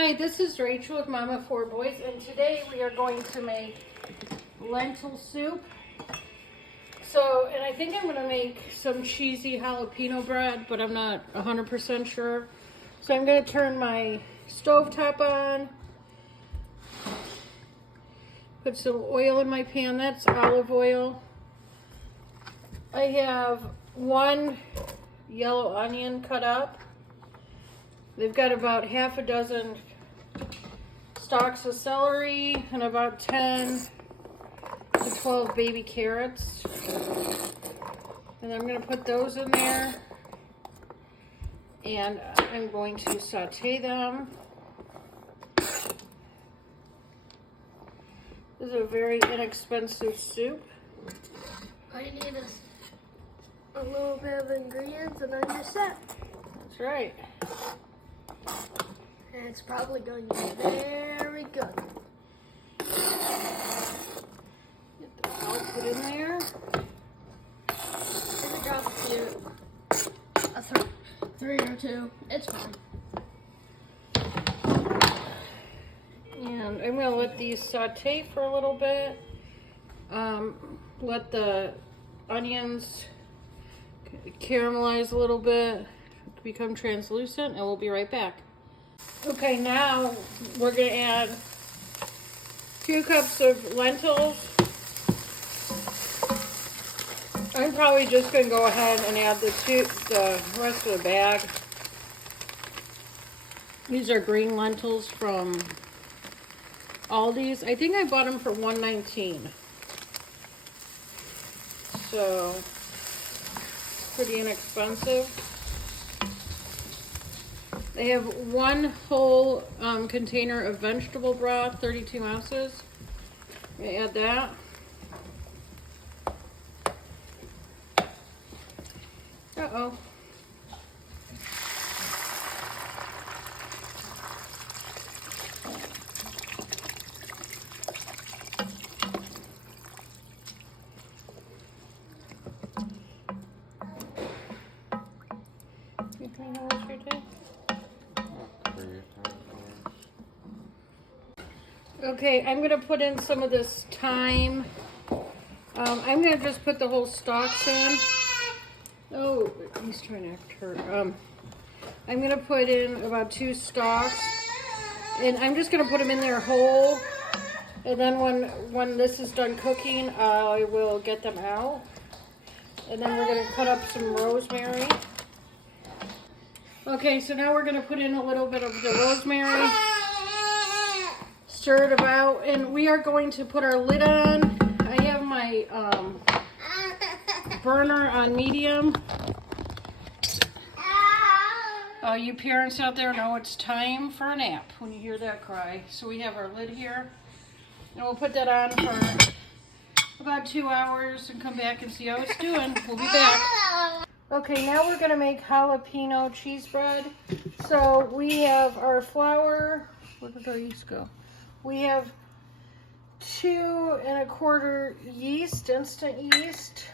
Hi, this is Rachel with Mama of Four Boys, and today we are going to make lentil soup. And I think I'm going to make some cheesy jalapeno bread, but I'm not 100% sure. So I'm going to turn my stovetop on, put some oil in my pan. That's olive oil. I have one yellow onion cut up. They've got about half a dozen stalks of celery and about 10 to 12 baby carrots. And I'm going to put those in there. And I'm going to saute them. This is a very inexpensive soup. All you need is a little bit of ingredients and then you're set. That's right. And it's probably going to be very good. Get the output in there. If it drops a three or two, it's fine. And I'm going to let these saute for a little bit. Let the onions caramelize a little bit, become translucent, and we'll be right back. Okay, now we're going to add 2 cups of lentils. I'm probably just going to go ahead and add the rest of the bag. These are green lentils from Aldi's. I think I bought them for $1.19. So, pretty inexpensive. They have 1 whole container of vegetable broth, 32 ounces. I'm going to add that. Uh-oh. Okay, I'm going to put in some of this thyme. I'm going to just put the whole stalks in. Oh, he's trying to act hurt. I'm going to put in about 2 stalks. And I'm just going to put them in there whole. And then when this is done cooking, I will get them out. And then we're going to cut up some rosemary. Okay, so now we're going to put in a little bit of the rosemary. Stir it about, and we are going to put our lid on. I have my burner on medium. You parents out there know it's time for a nap when you hear that cry. So we have our lid here, and we'll put that on for about 2 hours and come back and see how it's doing. We'll be back. Okay, now we're going to make jalapeno cheese bread. So we have our flour. Where did our yeast go? We have 2 1/4 yeast, instant yeast,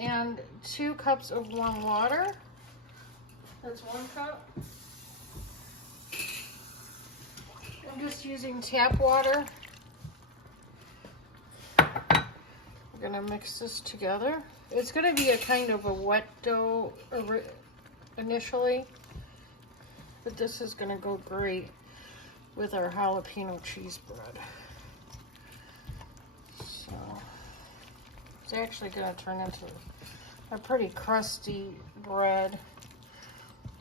and 2 cups of warm water. That's 1 cup. I'm just using tap water. We're gonna mix this together. It's gonna be a kind of a wet dough initially, but this is gonna go great with our jalapeno cheese bread. So it's actually going to turn into a pretty crusty bread.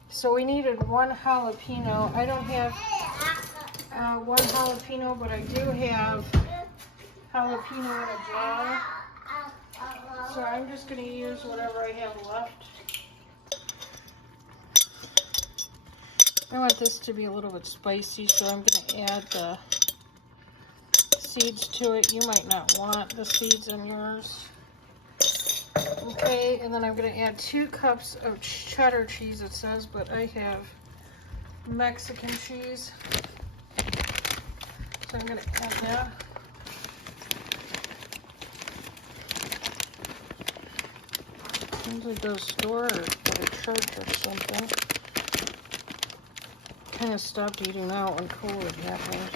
So we needed 1 jalapeno. I don't have 1 jalapeno, but I do have jalapeno in a jar. So I'm just going to use whatever I have left. I want this to be a little bit spicy, so I'm going to add the seeds to it. You might not want the seeds in yours. Okay, and then I'm going to add 2 cups of cheddar cheese, it says, but I have Mexican cheese. So I'm going to add that. Seems like those store or at a church or something. kind of stopped eating out when COVID happened.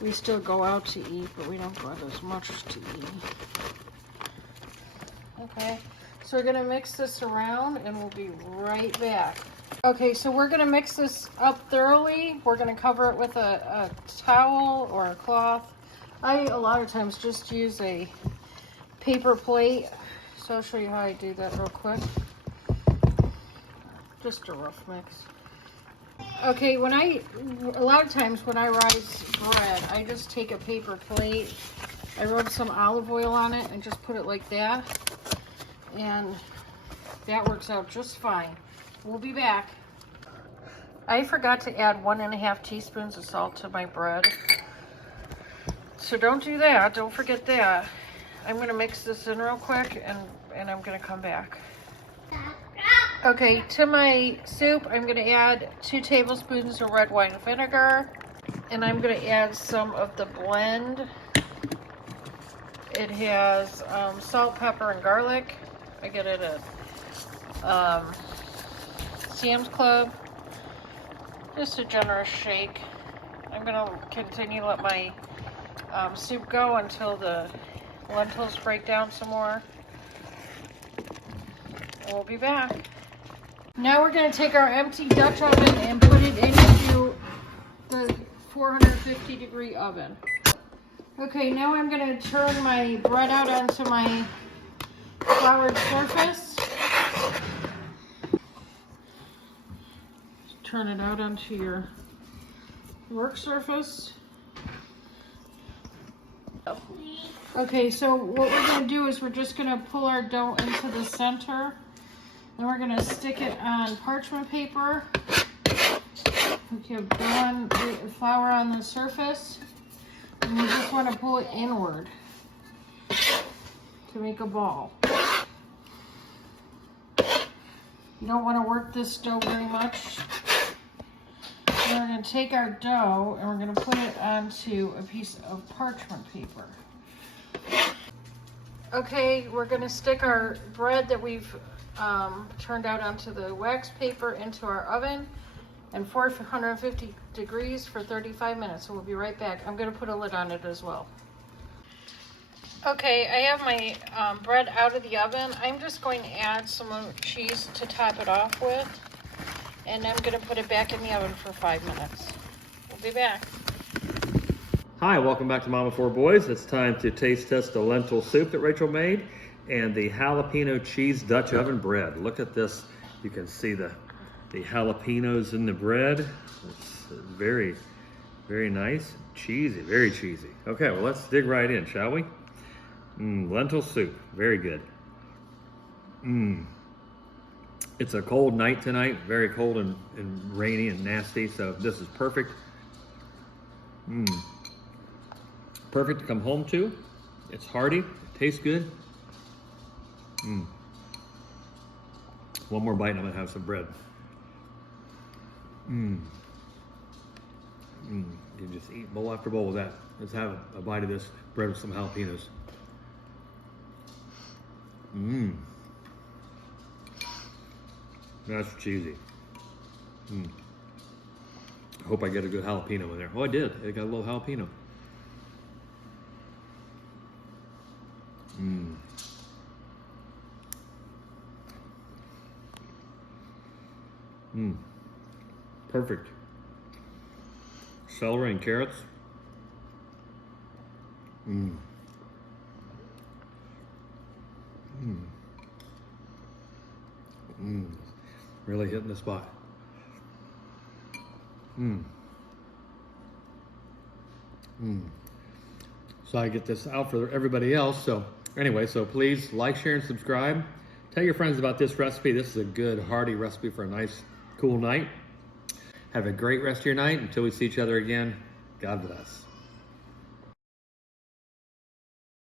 We still go out to eat, but we don't go out as much to eat. Okay, so we're gonna mix this around and we'll be right back. Okay, so we're gonna mix this up thoroughly. We're gonna cover it with a towel or a cloth. I, a lot of times, just use a paper plate. So I'll show you how I do that real quick. Just a rough mix. Okay, a lot of times when I rise bread, I just take a paper plate, I rub some olive oil on it and just put it like that. And that works out just fine. We'll be back. I forgot to add 1.5 teaspoons of salt to my bread. So don't do that, don't forget that. I'm gonna mix this in real quick and I'm gonna come back. Okay, to my soup, I'm gonna add 2 tablespoons of red wine vinegar, and I'm gonna add some of the blend. It has salt, pepper, and garlic. I get it at Sam's Club. Just a generous shake. I'm gonna continue to let my soup go until the lentils break down some more. And we'll be back. Now we're going to take our empty Dutch oven and put it into the 450 degree oven. Okay, now I'm going to turn my bread out onto my floured surface. Turn it out onto your work surface. Okay, so what we're going to do is we're just going to pull our dough into the center. Then we're going to stick it on parchment paper. We have flour on the surface. And we just want to pull it inward to make a ball. You don't want to work this dough very much. Then we're going to take our dough and we're going to put it onto a piece of parchment paper. Okay, we're going to stick our bread that we've turned out onto the wax paper into our oven and 450 degrees for 35 minutes. So we'll be right back. I'm going to put a lid on it as well. Okay, I have my bread out of the oven. I'm just going to add some cheese to top it off with, and I'm going to put it back in the oven for 5 minutes. We'll be back. Hi, welcome back to Mama 4 Boys. It's time to taste test the lentil soup that Rachel made and the Jalapeno Cheesy Dutch oven bread. Look at this. You can see the jalapenos in the bread. It's very, very nice. Cheesy, very cheesy. Okay, well, let's dig right in, shall we? Lentil soup, very good. It's a cold night tonight, very cold and rainy and nasty, so this is perfect. Perfect to come home to. It's hearty, it tastes good. One more bite and I'm gonna have some bread. You just eat bowl after bowl with that. Let's have a bite of this bread with some jalapenos. That's cheesy. I hope I get a good jalapeno in there. Oh, I did. I got a little jalapeno. Perfect. Celery and carrots. Really hitting the spot. So I get this out for everybody else. So anyway, so please like, share, and subscribe. Tell your friends about this recipe. This is a good, hearty recipe for a nice, cool night. Have a great rest of your night. Until we see each other again, God bless.